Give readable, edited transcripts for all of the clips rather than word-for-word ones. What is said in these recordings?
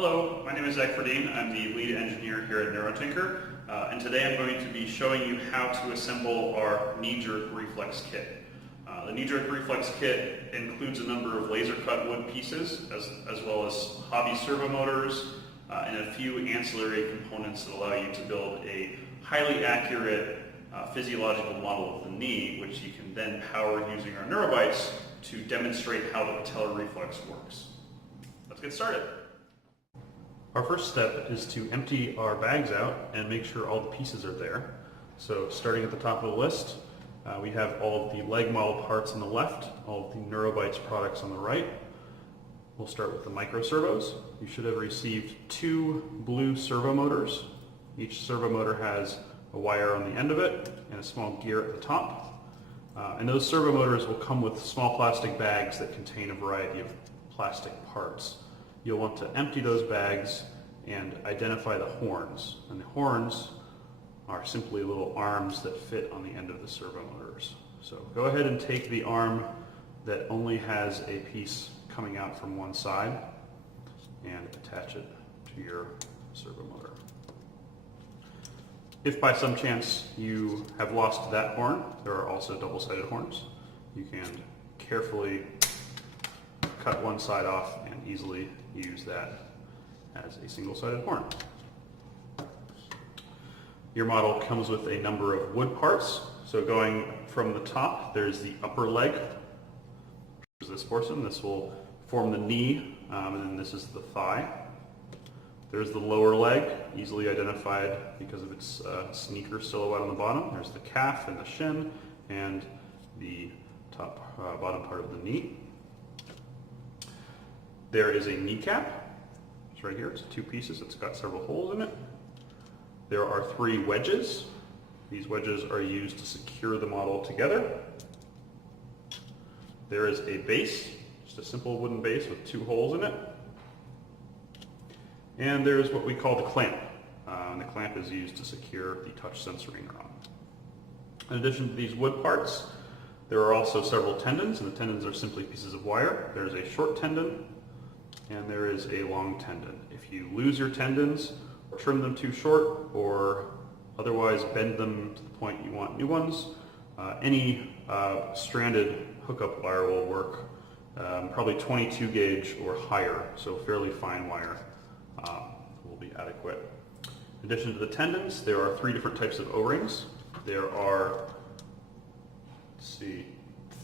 Hello, my name is Zach Ferdine. I'm the lead engineer here at NeuroTinker, and today I'm going to be showing you how to assemble our Knee Jerk Reflex Kit. The Knee Jerk Reflex Kit includes a number of laser-cut wood pieces, as well as hobby servo motors, and a few ancillary components that allow you to build a highly accurate physiological model of the knee, which you can then power using our neurobytes to demonstrate how the patellar reflex works. Let's get started. Our first step is to empty our bags out and make sure all the pieces are there. So starting at the top of the list, we have all of the leg model parts on the left, all of the NeuroBytes products on the right. We'll start with the micro servos. You should have received 2 blue servo motors. Each servo motor has a wire on the end of it and a small gear at the top. And those servo motors will come with small plastic bags that contain a variety of plastic parts. You'll want to empty those bags and identify the horns. And the horns are simply little arms that fit on the end of the servo motors. So go ahead and take the arm that only has a piece coming out from one side and attach it to your servo motor. If by some chance you have lost that horn, there are also double-sided horns. You can carefully cut one side off and easily use that as a single-sided horn. Your model comes with a number of wood parts. So going from the top, there's the upper leg, which is this portion. This will form the knee, and then this is the thigh. There's the lower leg, easily identified because of its sneaker silhouette on the bottom. There's the calf and the shin, and the top bottom part of the knee. There is a kneecap. It's right here. It's 2 pieces. It's got several holes in it. There are 3 wedges. These wedges are used to secure the model together. There is a base, just a simple wooden base with 2 holes in it. And there's what we call the clamp. And the clamp is used to secure the touch sensory neuron. In addition to these wood parts, there are also several tendons, and the tendons are simply pieces of wire. There's a short tendon, and there is a long tendon. If you lose your tendons, or trim them too short, or otherwise bend them to the point you want new ones, any stranded hookup wire will work. Probably 22 gauge or higher, so fairly fine wire will be adequate. In addition to the tendons, there are 3 different types of O-rings. There are,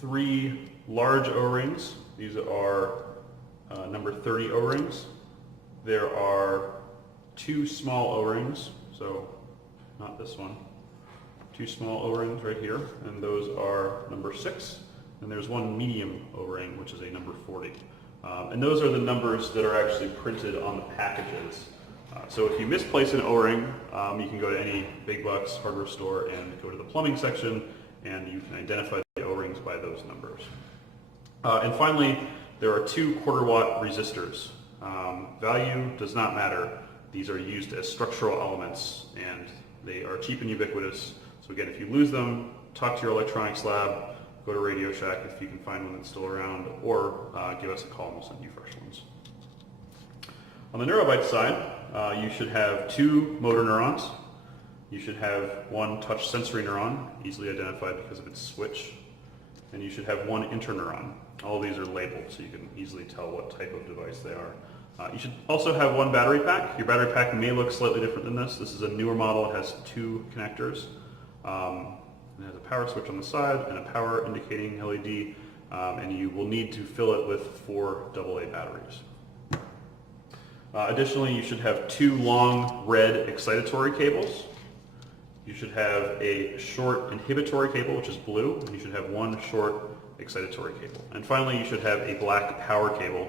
3 large O-rings. These are number 30 O-rings. There are 2 small O-rings, so not this one. 2 small O-rings right here, and those are number 6. And there's 1 medium O-ring, which is a number 40. And those are the numbers that are actually printed on the packages. So if you misplace an O-ring, you can go to any big box hardware store and go to the plumbing section, and you can identify the O-rings by those numbers. And finally, there are 2 quarter-watt resistors. Value does not matter. These are used as structural elements, and they are cheap and ubiquitous. So again, if you lose them, talk to your electronics lab, go to Radio Shack if you can find one that's still around, or give us a call and we'll send you fresh ones. On the NeuroBytes side, you should have 2 motor neurons. You should have 1 touch sensory neuron, easily identified because of its switch. And you should have 1 interneuron. All of these are labeled, so you can easily tell what type of device they are. You should also have 1 battery pack. Your battery pack may look slightly different than this. This is a newer model. It has 2 connectors. It has a power switch on the side and a power indicating LED, and you will need to fill it with 4 AA batteries. Additionally, you should have 2 long red excitatory cables. You should have a short inhibitory cable, which is blue, and you should have 1 short excitatory cable. And finally, you should have a black power cable.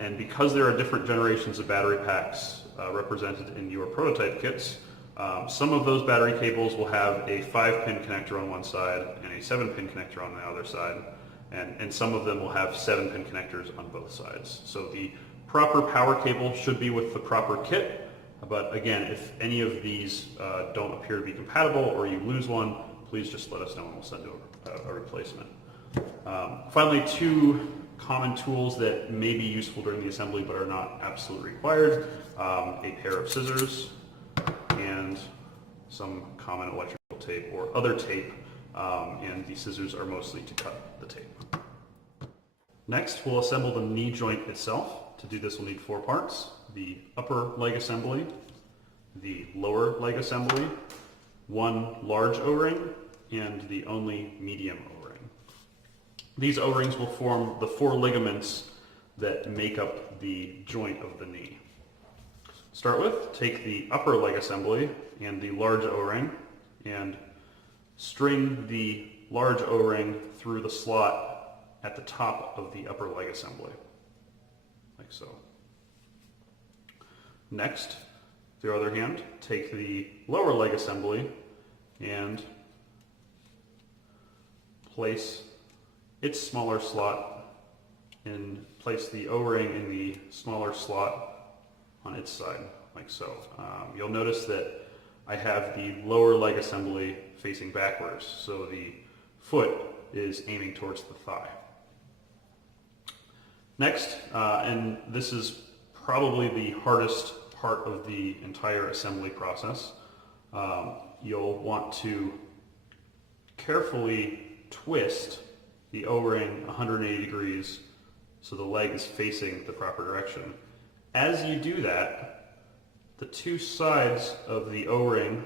And because there are different generations of battery packs represented in your prototype kits, some of those battery cables will have a 5-pin connector on one side and a 7-pin connector on the other side, and some of them will have 7-pin connectors on both sides. So the proper power cable should be with the proper kit, but again, if any of these don't appear to be compatible or you lose one, please just let us know and we'll send a replacement. Finally, 2 common tools that may be useful during the assembly but are not absolutely required. A pair of scissors and some common electrical tape or other tape, and the scissors are mostly to cut the tape. Next, we'll assemble the knee joint itself. To do this, we'll need 4 parts: the upper leg assembly, the lower leg assembly, 1 large O-ring, and the only medium O-ring. These O-rings will form the 4 ligaments that make up the joint of the knee. Start with, take the upper leg assembly and the large O-ring and string the large O-ring through the slot at the top of the upper leg assembly, like so. Next, with your other hand, take the lower leg assembly and place its smaller slot and place the O-ring in the smaller slot on its side, like so. You'll notice that I have the lower leg assembly facing backwards, so the foot is aiming towards the thigh. Next, and this is probably the hardest part of the entire assembly process, you'll want to carefully twist the O-ring 180 degrees so the leg is facing the proper direction. As you do that, the 2 sides of the O-ring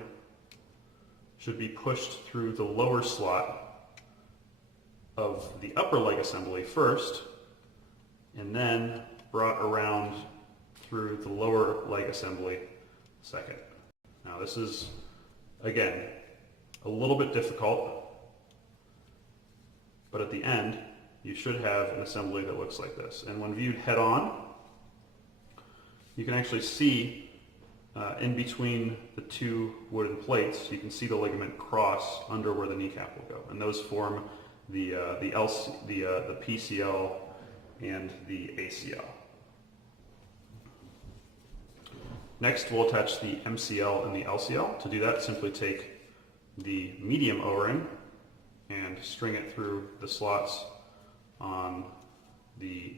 should be pushed through the lower slot of the upper leg assembly first, and then brought around through the lower leg assembly second. Now this is, again, a little bit difficult, but at the end you should have an assembly that looks like this. And when viewed head on, you can actually see in between the 2 wooden plates, you can see the ligament cross under where the kneecap will go, and those form the PCL and the ACL. Next, we'll attach the MCL and the LCL. To do that, simply take the medium O-ring and string it through the slots on the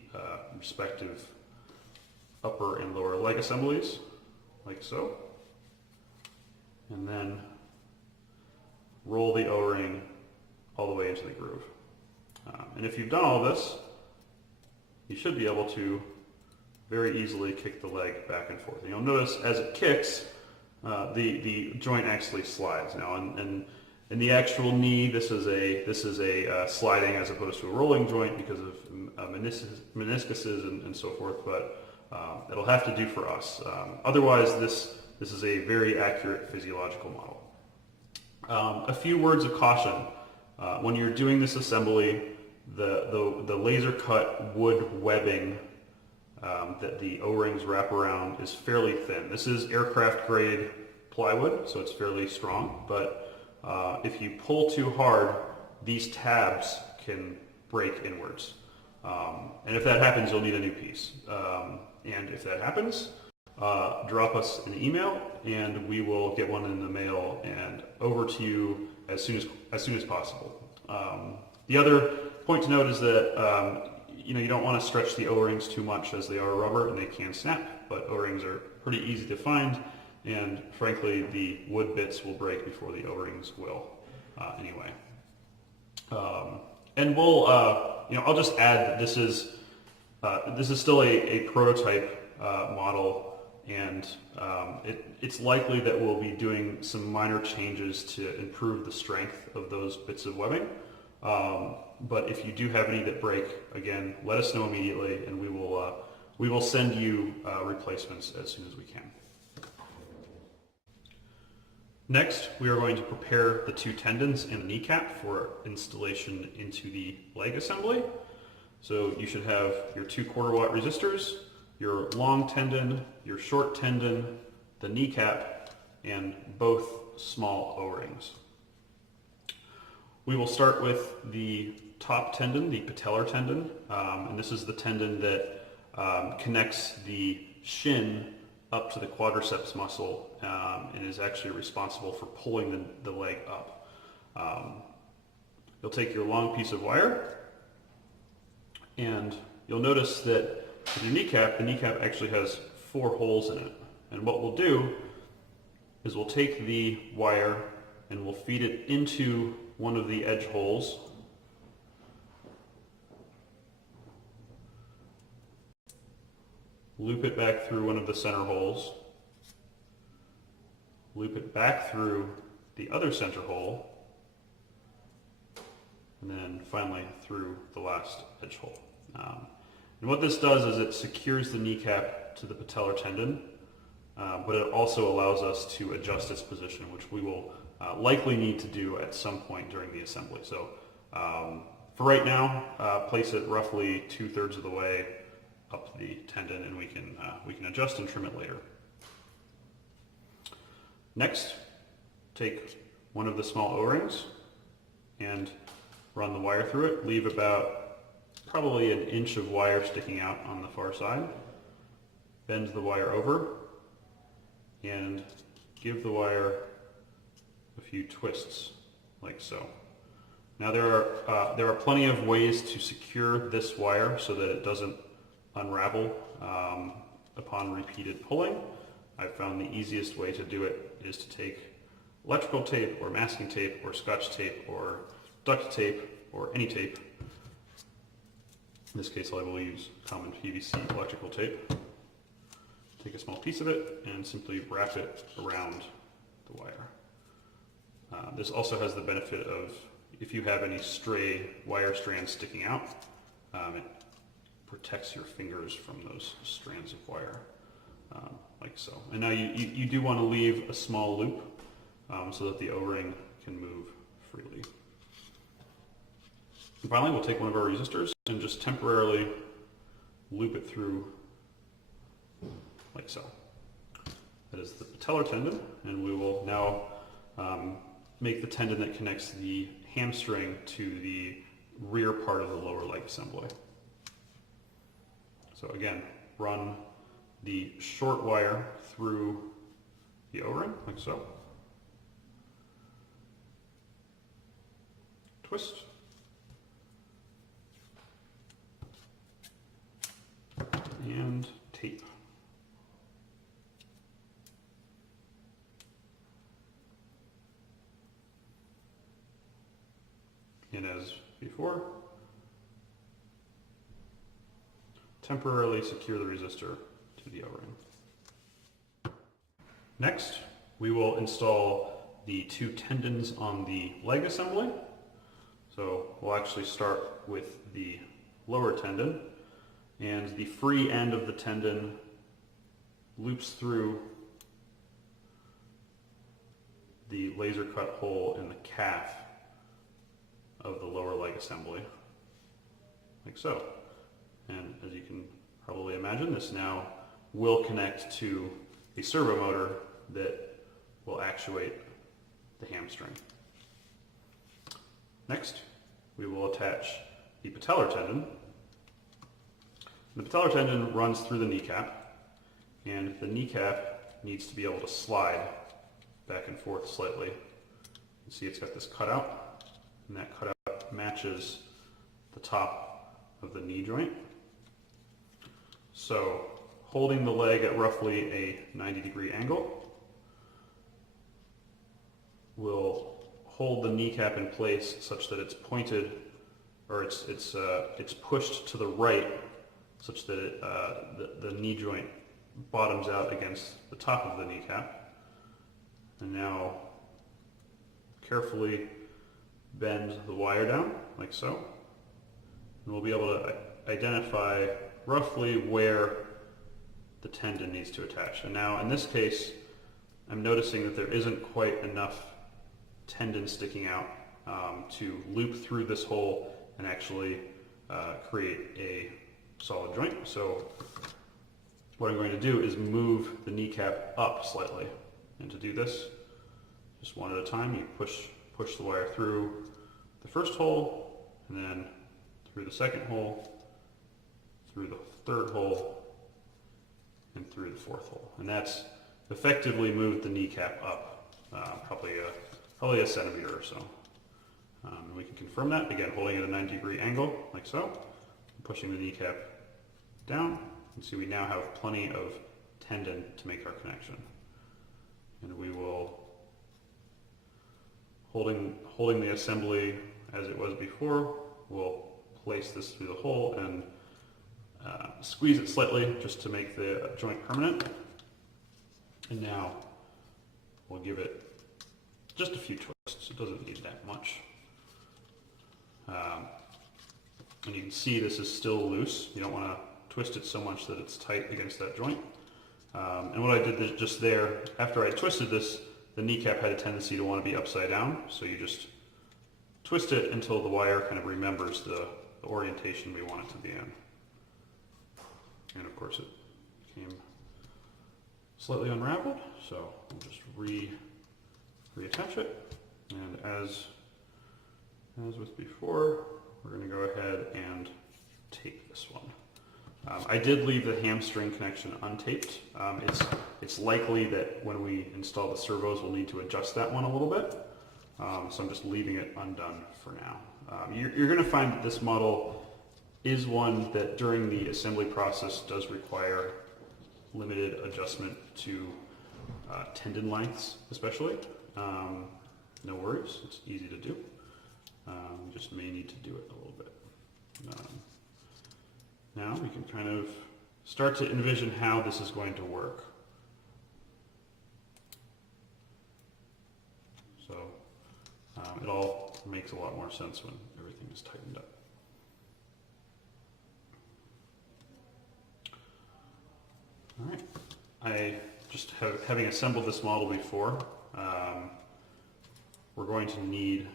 respective upper and lower leg assemblies, like so. And then roll the O-ring all the way into the groove. And if you've done all this, you should be able to very easily kick the leg back and forth. And you'll notice as it kicks, the joint actually slides. Now, in the actual knee, this is a sliding as opposed to a rolling joint because of meniscuses and so forth. But it'll have to do for us. Otherwise, this is a very accurate physiological model. A few words of caution: when you're doing this assembly, the laser cut wood webbing that the O-rings wrap around is fairly thin. This is aircraft grade plywood, so it's fairly strong, but if you pull too hard, these tabs can break inwards. And if that happens, you'll need a new piece. And if that happens, drop us an email and we will get one in the mail and over to you as soon as possible. The other point to note is that you don't want to stretch the O-rings too much, as they are rubber and they can snap, but O-rings are pretty easy to find, and frankly the wood bits will break before the O-rings will anyway. And we'll I'll just add that this is still a prototype model, and it's likely that we'll be doing some minor changes to improve the strength of those bits of webbing. But if you do have any that break, again, let us know immediately, and we will send you replacements as soon as we can. Next, we are going to prepare the 2 tendons and the kneecap for installation into the leg assembly. So you should have your 2 quarter-watt resistors, your long tendon, your short tendon, the kneecap, and both small O-rings. We will start with the top tendon, the patellar tendon, and this is the tendon that connects the shin up to the quadriceps muscle and is actually responsible for pulling the leg up. You'll take your long piece of wire And you'll notice that with your kneecap, the kneecap actually has 4 holes in it. And what we'll do is we'll take the wire and we'll feed it into one of the edge holes. Loop it back through one of the center holes. Loop it back through the other center hole. And then finally through the last edge hole. And what this does is it secures the kneecap to the patellar tendon, but it also allows us to adjust its position, which we will likely need to do at some point during the assembly. So for right now, place it roughly 2/3 of the way up the tendon, and we can adjust and trim it later. Next, take one of the small O-rings and run the wire through it. Leave about probably 1 inch of wire sticking out on the far side. Bend the wire over and give the wire a few twists, like so. Now there are plenty of ways to secure this wire so that it doesn't unravel upon repeated pulling. I've found the easiest way to do it is to take electrical tape or masking tape or scotch tape or duct tape or any tape. In this case I will use common PVC electrical tape. Take a small piece of it and simply wrap it around the wire. This also has the benefit of, if you have any stray wire strands sticking out, it protects your fingers from those strands of wire, like so. And now you do want to leave a small loop so that the O-ring can move freely. And finally, we'll take one of our resistors and just temporarily loop it through like so. That is the patellar tendon, and we will now make the tendon that connects the hamstring to the rear part of the lower leg assembly. So again, run the short wire through the O-ring, like so. Twist. And tape. And as before, temporarily secure the resistor to the O-ring. Next, we will install the 2 tendons on the leg assembly. So we'll actually start with the lower tendon, and the free end of the tendon loops through the laser cut hole in the calf of the lower leg assembly, like so. And as you can probably imagine, this now will connect to a servo motor that will actuate the hamstring. Next, we will attach the patellar tendon. The patellar tendon runs through the kneecap, and the kneecap needs to be able to slide back and forth slightly. You see it's got this cutout, and that cutout matches the top of the knee joint. So holding the leg at roughly a 90-degree angle will hold the kneecap in place such that it's pointed, or it's pushed to the right, such that the knee joint bottoms out against the top of the kneecap. And now carefully bend the wire down, like so. And we'll be able to identify roughly where the tendon needs to attach. And now in this case, I'm noticing that there isn't quite enough tendon sticking out to loop through this hole and actually create a solid joint. So what I'm going to do is move the kneecap up slightly. And to do this, just one at a time, you push the wire through the first hole, and then through the second hole, through the third hole, and through the fourth hole. And that's effectively moved the kneecap up probably a centimeter or so. And we can confirm that, again, holding at a 90-degree angle, like so. pushing the kneecap down. You see we now have plenty of tendon to make our connection. And we will, holding the assembly as it was before, we'll place this through the hole and squeeze it slightly just to make the joint permanent. And now we'll give it just a few twists. It doesn't need that much. And you can see this is still loose. You don't want to twist it so much that it's tight against that joint. And what I did just there, after I twisted this, the kneecap had a tendency to want to be upside down. So you just twist it until the wire kind of remembers the orientation we want it to be in. And of course it became slightly unraveled, so we'll just reattach it. And as with before, we're going to go ahead and tape this one. I did leave the hamstring connection untaped. It's likely that when we install the servos, we'll need to adjust that one a little bit. So I'm just leaving it undone for now. You're going to find that this model is one that during the assembly process does require limited adjustment to tendon lengths especially. No worries, it's easy to do. You just may need to do it a little bit. Now we can kind of start to envision how this is going to work. So it all makes a lot more sense when everything is tightened up. All right, I just having assembled this model before, we're going to need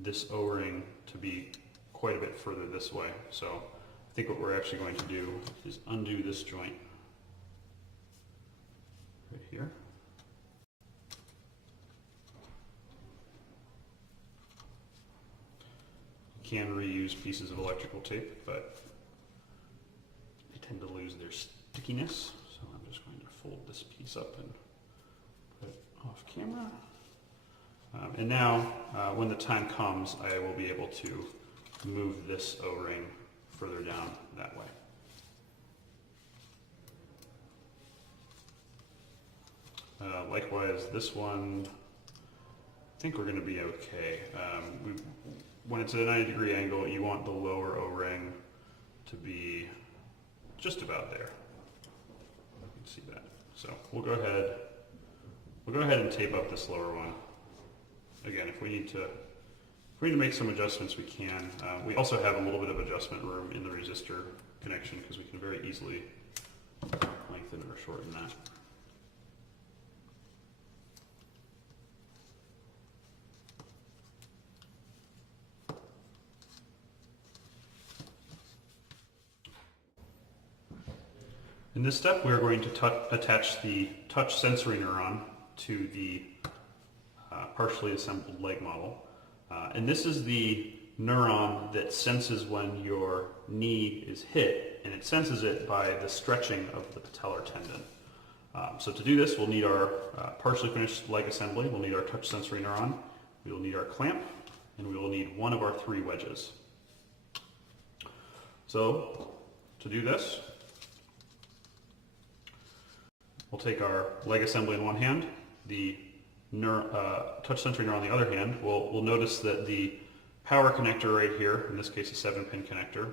this O-ring to be quite a bit further this way. So I think what we're actually going to do is undo this joint right here. You can reuse pieces of electrical tape, but they tend to lose their stickiness. So I'm just going to fold this piece up and put it off camera. And now, when the time comes, I will be able to move this O-ring further down that way. Likewise, this one, I think we're going to be okay. When it's at a 90-degree angle, you want the lower O-ring to be just about there. You can see that. So we'll go ahead and tape up this lower one. Again, if we need to make some adjustments, we can. We also have a little bit of adjustment room in the resistor connection because we can very easily lengthen or shorten that. In this step, we're going to attach the touch sensory neuron to the partially assembled leg model. And this is the neuron that senses when your knee is hit, and it senses it by the stretching of the patellar tendon. So to do this, we'll need our partially finished leg assembly, we'll need our touch sensory neuron, we will need our clamp, and we will need one of our 3 wedges. So to do this, we'll take our leg assembly in one hand, the touch sensory neuron on the other hand. We'll notice that the power connector right here, in this case a 7-pin connector,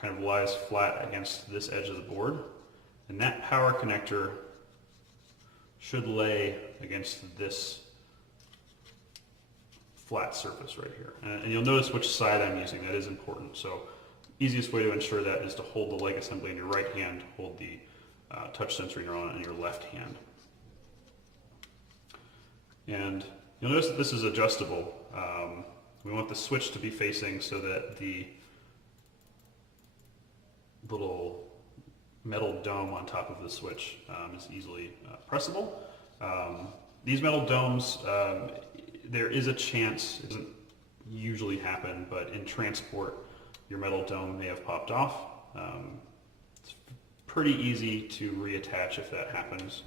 kind of lies flat against this edge of the board. And that power connector should lay against this flat surface right here. And you'll notice which side I'm using. That is important. So easiest way to ensure that is to hold the leg assembly in your right hand, hold the touch sensory neuron in your left hand. And you'll notice that this is adjustable. We want the switch to be facing so that the little metal dome on top of the switch is easily pressable. These metal domes, there is a chance, it doesn't usually happen, but in transport your metal dome may have popped off. It's pretty easy to reattach if that happens.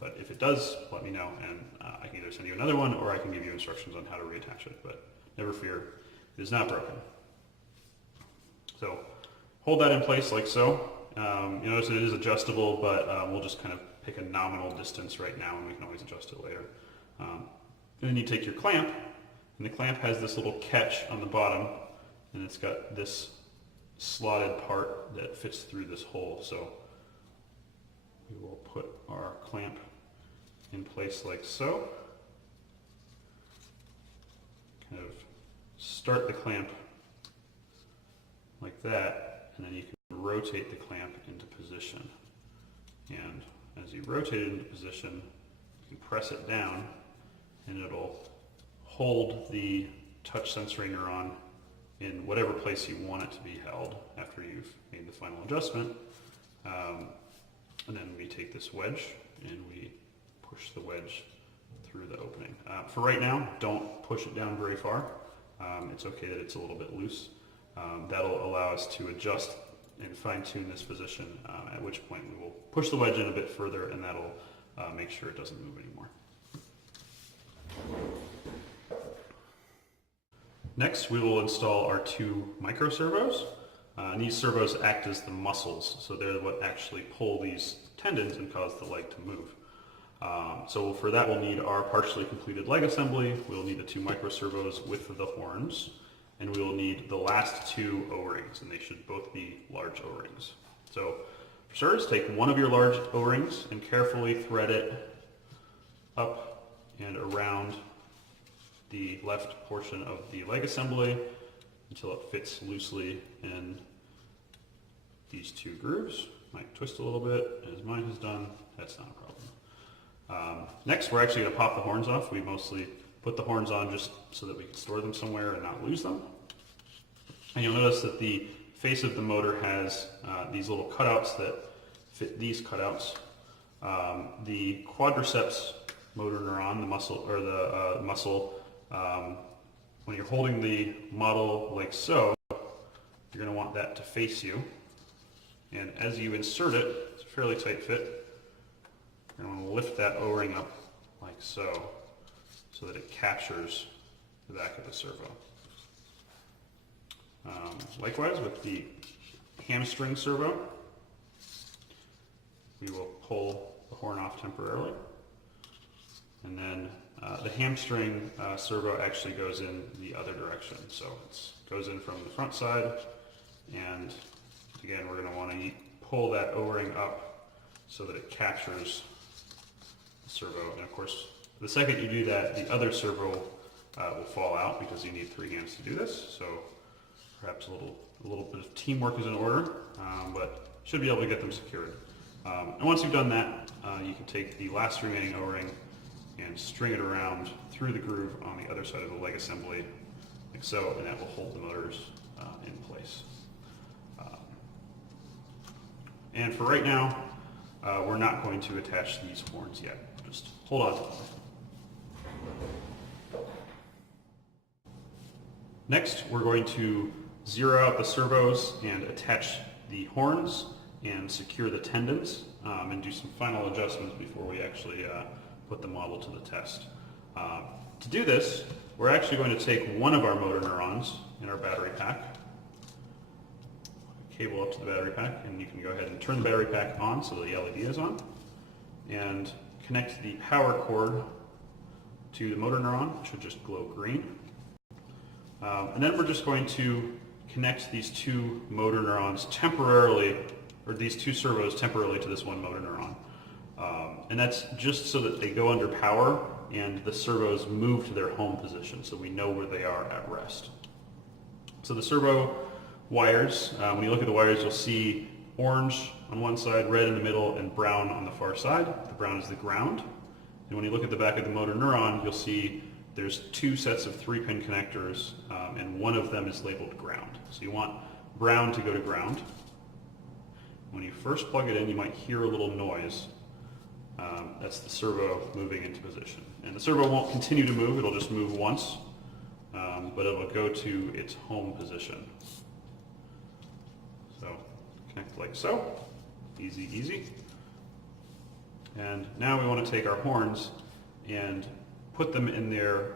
But if it does, let me know, and I can either send you another one or I can give you instructions on how to reattach it. But never fear, it is not broken. So hold that in place like so. You notice it is adjustable, but we'll just kind of pick a nominal distance right now, and we can always adjust it later. And then you take your clamp, and the clamp has this little catch on the bottom, and it's got this slotted part that fits through this hole. So we will put our clamp in place like so. Kind of start the clamp like that, and then you can rotate the clamp into position. And as you rotate it into position, you can press it down, and it'll hold the touch sensory neuron in whatever place you want it to be held after you've made the final adjustment. And then we take this wedge and we push the wedge through the opening. For right now, don't push it down very far. It's okay that it's a little bit loose. That'll allow us to adjust and fine-tune this position, at which point we will push the wedge in a bit further, and that'll make sure it doesn't move anymore. Next, we will install our 2 micro servos. And these servos act as the muscles, so they're what actually pull these tendons and cause the leg to move. So for that, we'll need our partially completed leg assembly. We'll need the 2 micro servos with the horns, and we will need the last 2 O-rings, and they should both be large O-rings. So for starters, take one of your large O-rings and carefully thread it up and around the left portion of the leg assembly until it fits loosely in these 2 grooves. Might twist a little bit, as mine has done. That's not a problem. Next, we're actually going to pop the horns off. We mostly put the horns on just so that we can store them somewhere and not lose them. And you'll notice that the face of the motor has these little cutouts that fit these cutouts. The quadriceps motor neuron, the muscle, or the muscle, when you're holding the model like so, you're going to want that to face you. And as you insert it, it's a fairly tight fit, you're going to want to lift that O-ring up like so, so that it captures the back of the servo. Likewise with the hamstring servo, we will pull the horn off temporarily, and then the hamstring servo actually goes in the other direction. So it goes in from the front side, and again we're going to want to pull that O-ring up so that it captures the servo. And of course, the second you do that, the other servo will fall out because you need 3 hands to do this. So perhaps a little bit of teamwork is in order, but should be able to get them secured. And once you've done that, you can take the last remaining O-ring and string it around through the groove on the other side of the leg assembly, like so, and that will hold the motors in place. And for right now, we're not going to attach these horns yet. Just hold on to them. Next, we're going to zero out the servos and attach the horns and secure the tendons and do some final adjustments before we actually put the model to the test. To do this, we're actually going to take one of our motor neurons in our battery pack, cable up to the battery pack, and you can go ahead and turn the battery pack on so the LED is on, and connect the power cord to the motor neuron, which should just glow green. And then we're just going to connect these 2 motor neurons temporarily, or these 2 servos temporarily to this one motor neuron. And that's just so that they go under power and the servos move to their home position, so we know where they are at rest. So the servo wires, when you look at the wires, you'll see orange on one side, red in the middle, and brown on the far side. The brown is the ground. And when you look at the back of the motor neuron, you'll see there's 2 sets of 3-pin connectors, and one of them is labeled ground. So you want brown to go to ground. When you first plug it in, you might hear a little noise. That's the servo moving into position. And the servo won't continue to move, it'll just move once, but it'll go to its home position. So connect like so, easy, easy. And now we want to take our horns and put them in their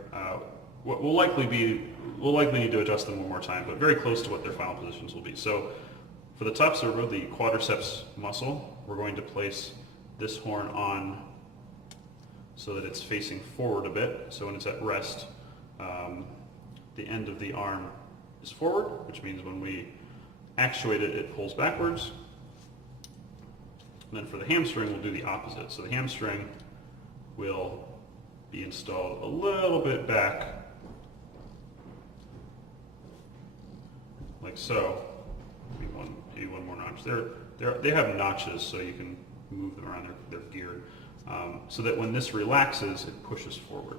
we'll likely need to adjust them one more time, but very close to what their final positions will be. So for the top servo, the quadriceps muscle, we're going to place this horn on so that it's facing forward a bit. So when it's at rest, the end of the arm is forward, which means when we actuate it, it pulls backwards. And then for the hamstring, we'll do the opposite. So the hamstring will be installed a little bit back, like so. Maybe one more notch. They have notches, so you can move them around. They're geared, so that when this relaxes, it pushes forward.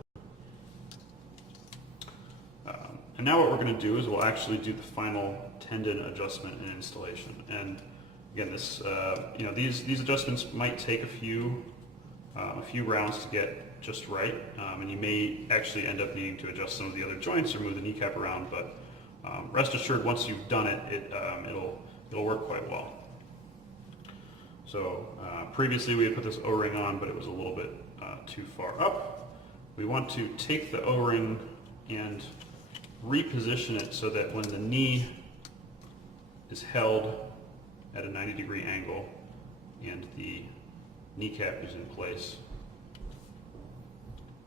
And now what we're going to do is we'll actually do the final tendon adjustment and installation. And again, this these adjustments might take a few rounds to get just right, and you may actually end up needing to adjust some of the other joints or move the kneecap around. But rest assured, once you've done it, it'll work quite well. So previously we had put this O-ring on, but it was a little bit too far up. We want to take the O-ring and reposition it so that when the knee is held at a 90-degree angle and the kneecap is in place,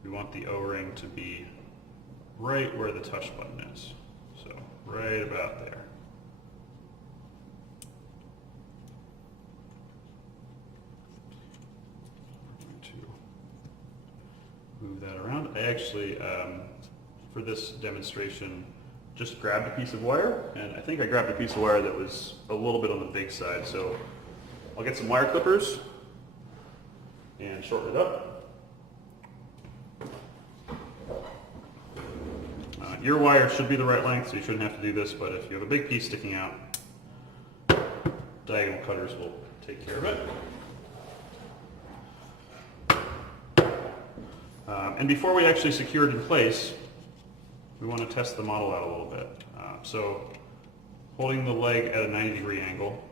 we want the O-ring to be right where the touch button is. So right about there. I'm going to move that around. I actually, for this demonstration, just grabbed a piece of wire, and I think I grabbed a piece of wire that was a little bit on the big side. So I'll get some wire clippers and shorten it up. Your wire should be the right length, so you shouldn't have to do this, but if you have a big piece sticking out, diagonal cutters will take care of it. And before we actually secure it in place, we want to test the model out a little bit. So holding the leg at a 90-degree angle,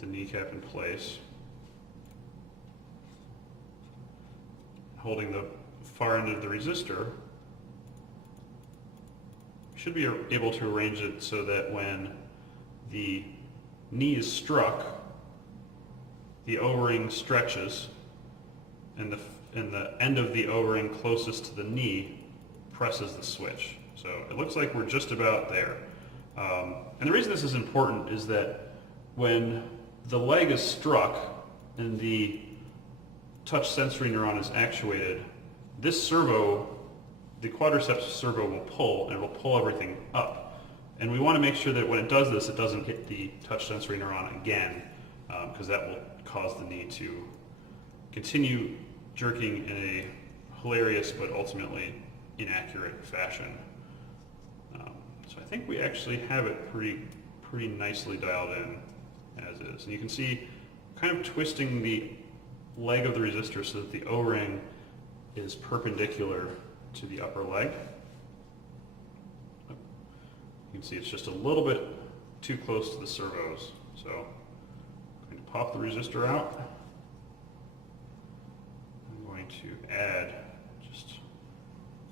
the kneecap in place, holding the far end of the resistor, should be able to arrange it so that when the knee is struck, the O-ring stretches and the end of the O-ring closest to the knee presses the switch. So it looks like we're just about there. And the reason this is important is that when the leg is struck and the touch sensory neuron is actuated, this servo, the quadriceps servo, will pull, and it will pull everything up. And we want to make sure that when it does this, it doesn't hit the touch sensory neuron again, because that will cause the knee to continue jerking in a hilarious but ultimately inaccurate fashion. So I think we actually have it pretty nicely dialed in as is. And you can see kind of twisting the leg of the resistor so that the O-ring is perpendicular to the upper leg. You can see it's just a little bit too close to the servos. So I'm going to pop the resistor out. I'm going to add just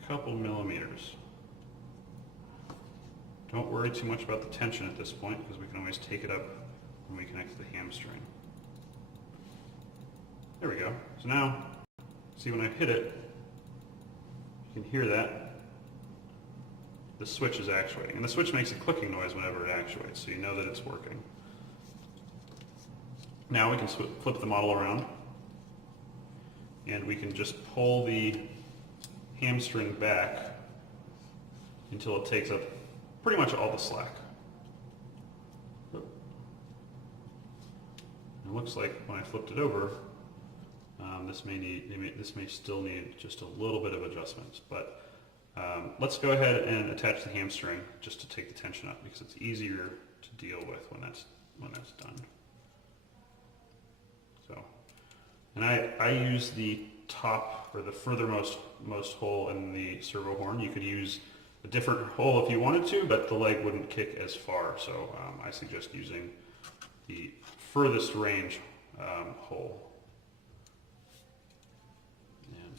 a couple millimeters. Don't worry too much about the tension at this point, because we can always take it up when we connect to the hamstring. There we go. So now, see, when I hit it, you can hear that. The switch is actuating. And the switch makes a clicking noise whenever it actuates, so you know that it's working. Now we can flip the model around, and we can just pull the hamstring back until it takes up pretty much all the slack. It looks like when I flipped it over, this may still need just a little bit of adjustments, but let's go ahead and attach the hamstring just to take the tension up, because it's easier to deal with when that's done. So, and I use the top, or the furthermost hole in the servo horn. You could use a different hole if you wanted to, but the leg wouldn't kick as far. So I suggest using the furthest range hole. And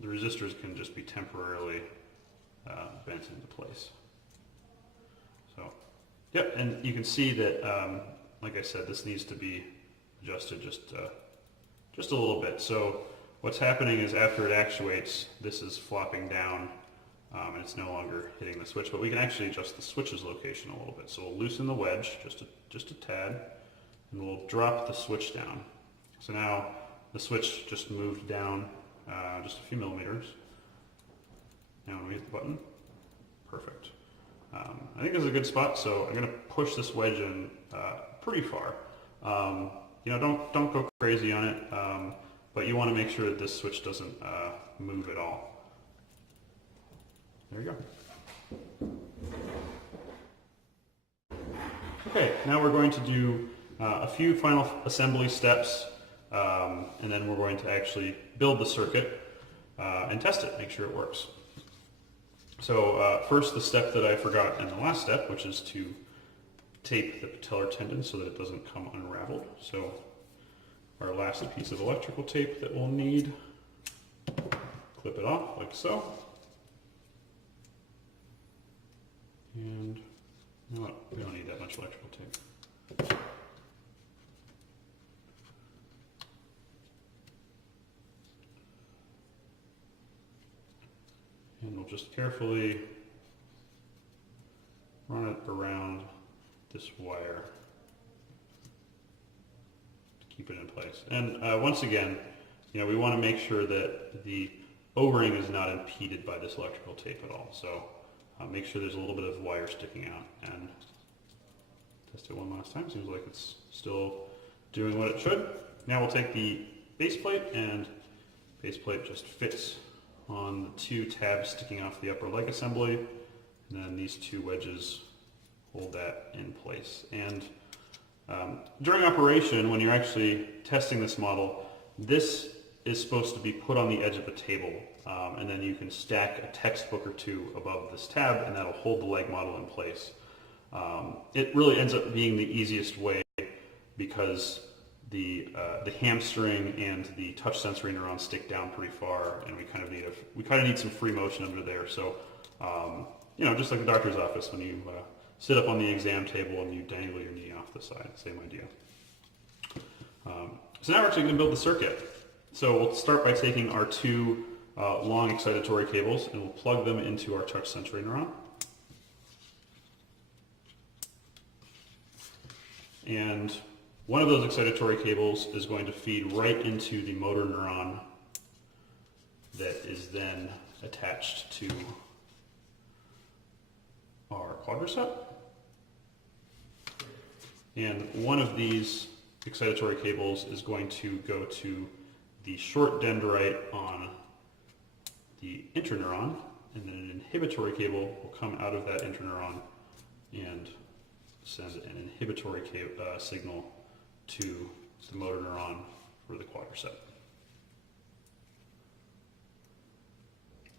the resistors can just be temporarily bent into place. So, yep, and you can see that, like I said, this needs to be adjusted just a little bit. So what's happening is after it actuates, this is flopping down and it's no longer hitting the switch, but we can actually adjust the switch's location a little bit. So we'll loosen the wedge just a tad, and we'll drop the switch down. So now the switch just moved down just a few millimeters. Now when we hit the button, perfect. I think this is a good spot, so I'm going to push this wedge in pretty far. You know, don't go crazy on it, but you want to make sure that this switch doesn't move at all. There you go. Okay, now we're going to do a few final assembly steps, and then we're going to actually build the circuit and test it, make sure it works. So first, the step that I forgot in the last step, which is to tape the patellar tendon so that it doesn't come unraveled. So our last piece of electrical tape that we'll need, clip it off like so. And you know what? We don't need that much electrical tape. And we'll just carefully run it around this wire to keep it in place. And once again, you know, we want to make sure that the O-ring is not impeded by this electrical tape at all. So make sure there's a little bit of wire sticking out, and test it one last time. Seems like it's still doing what it should. Now we'll take the base plate, and base plate just fits on the two tabs sticking off the upper leg assembly, and then these two wedges hold that in place. And during operation, when you're actually testing this model, this is supposed to be put on the edge of the table, and then you can stack a textbook or two above this tab, and that'll hold the leg model in place. It really ends up being the easiest way because the hamstring and the touch sensory neurons stick down pretty far, and we kind of need some free motion under there. So you know, just like the doctor's office when you sit up on the exam table and you dangle your knee off the side, same idea. So now we're actually going to build the circuit. So we'll start by taking our two long excitatory cables, and we'll plug them into our touch sensory neuron. And one of those excitatory cables is going to feed right into the motor neuron that is then attached to our quadricep. And one of these excitatory cables is going to go to the short dendrite on the interneuron, and then an inhibitory cable will come out of that interneuron and send an inhibitory signal to the motor neuron for the quadricep.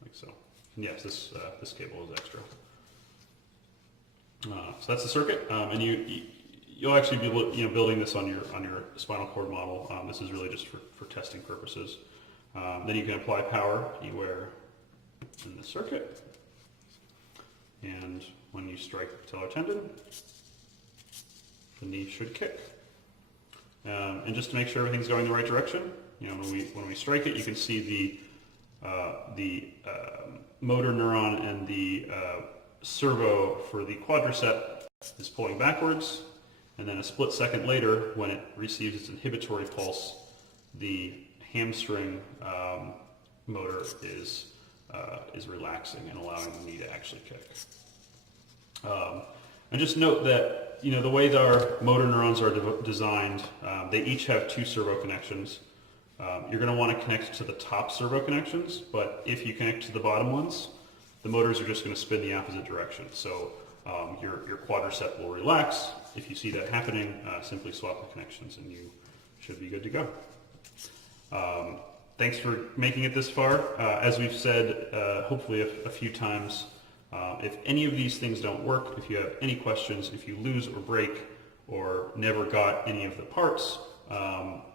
Like so. And yes, this cable is extra. So that's the circuit, and you'll actually be building this on your spinal cord model. This is really just for testing purposes. Then you can apply power anywhere in the circuit, and when you strike the patellar tendon, the knee should kick. And just to make sure everything's going the right direction, when we strike it, you can see the motor neuron and the servo for the quadricep is pulling backwards, and then a split second later, when it receives its inhibitory pulse, the hamstring motor is relaxing and allowing the knee to actually kick. And just note that the way that our motor neurons are designed, they each have two servo connections. You're going to want to connect to the top servo connections, but if you connect to the bottom ones, the motors are just going to spin the opposite direction. So your quadricep will relax. If you see that happening, simply swap the connections and you should be good to go. Thanks for making it this far. As we've said, hopefully a few times, If any of these things don't work, if you have any questions, if you lose or break or never got any of the parts,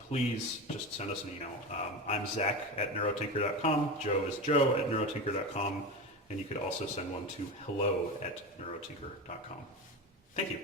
please just send us an email. I'm Zach at neurotinker.com. Joe is Joe at neurotinker.com. And you could also send one to hello@neurotinker.com. Thank you.